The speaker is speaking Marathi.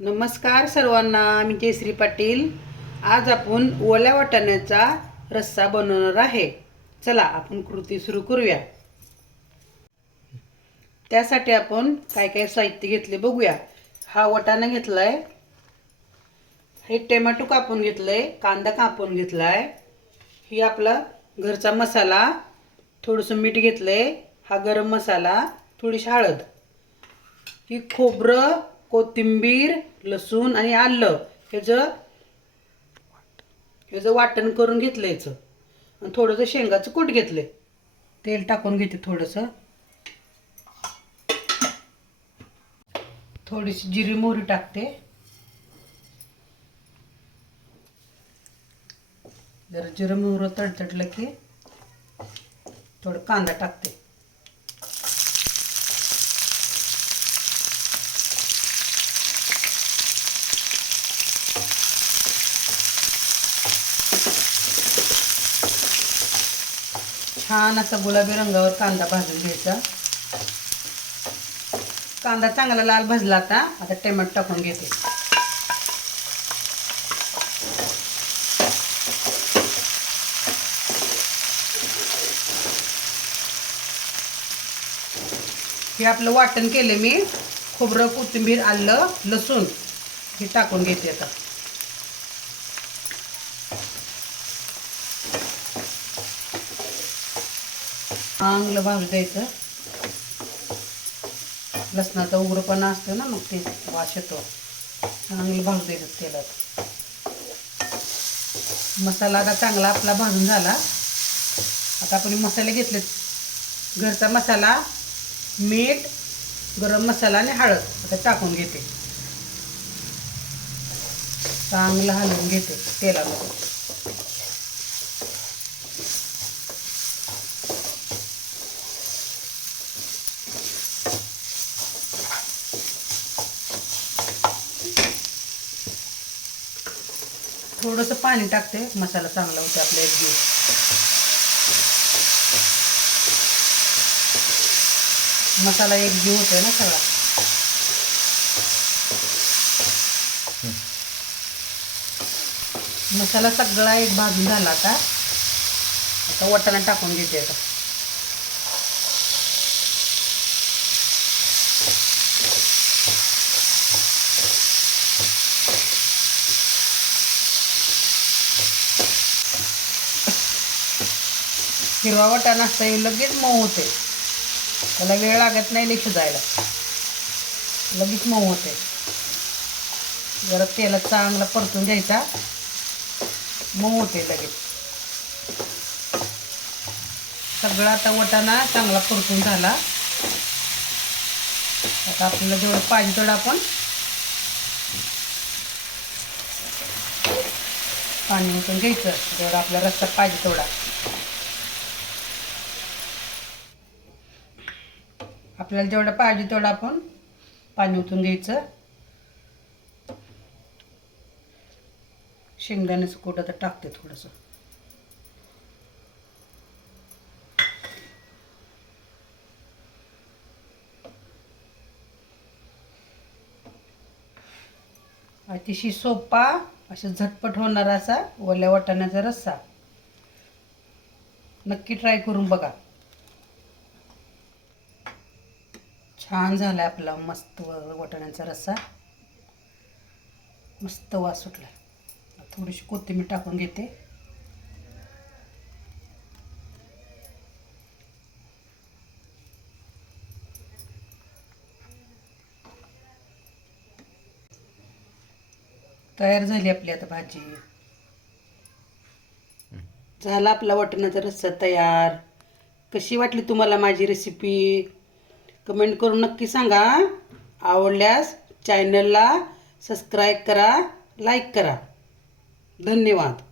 नमस्कार सर्वांना मी जयश्री पाटील. आज आपण ओल्या वाटाण्याचा रस्सा बनवणार आहे. चला आपण कृती सुरू करूया. त्यासाठी आपण काय काय साहित्य घेतले बघूया. हा वाटाणा घेतलाय. हे टोमॅटो कापून घेतलंय कांदा कापून घेतलाय. ही आपला घरचा मसाला थोडंसं मीठ घेतलंय. हा गरम मसाला थोडीशी हळद. ही खोबरं कोथिंबीर लसूण आणि आलं ह्याचं ह्याचं वाटण करून घेतलं याचं. आणि थोडंसं शेंगाचं कूट घेतलं तेल टाकून घेते थोडंसं. थोडीशी जिरी मोहरी टाकते. जरा जिरं मोहरं तडतडलं की थोडं कांदा टाकते. छान असा गुलाबी रंगावर कांदा भाजून घ्यायचा. कांदा चांगला लाल भाजला आता आता टोमॅटो टाकून घेते. हे आपलं वाटण केले मी खोबरं कोथिंबीर आलं लसूण हे टाकून घेते आता. चांगलं भाजू द्यायचं. लसणाचा उग्रपणा असतो ना मग ते वास येतो. चांगलं भाजू द्यायचं तेलात. मसाला आता चांगला आपला भाजून झाला. आता आपण मसाले घेतले घरचा मसाला मीठ गरम मसाला आणि हळद. आता टाकून घेते. चांगलं हलवून घेते तेलामध्ये. थोडंसं पाणी टाकते. मसाला चांगला होते आपल्या एक दिवस. मसाला एक जीव होतोय ना सगळा. मसाला सगळा एक भाजून झाला आता. आता वाटाणा टाकून घेते आता. हिरवा वाटाणा असता लगेच मऊ होते त्याला वेळ लागत नाही लई शिजायला लगेच मऊ होते जरा तेला चांगला परतून घ्यायचा. मऊ होते लगेच. सगळा आता वाटाणा चांगला परतून झाला. आता आपल्याला जेवढं पाहिजे तेवढं आपण पाणी ओतून घ्यायचं. जेवढा आपला रस्ता पाहिजे तेवढा. आपल्याला जेवढं पाहिजे तेवढं आपण पाणी ओतून घ्यायचं. शेंगदाण्याचं कोट तर टाकते थोडंसं. अतिशय सोपा असं झटपट होणारा असा ओल्या वाटाण्याचा रस्सा. नक्की ट्राय करून बघा. छान झाला आपला मस्त वाटाण्याचा रस्सा. मस्त वास सुटला थोडीशी कोथिंबीर टाकून घेते. तयार झाली आपली आता भाजी. झाला आपला वाटणाचा रस्सा तयार. कशी वाटली तुम्हाला माझी रेसिपी कमेंट करून नक्की सांगा. आवडल्यास चॅनलला सबस्क्राईब करा लाईक करा. धन्यवाद.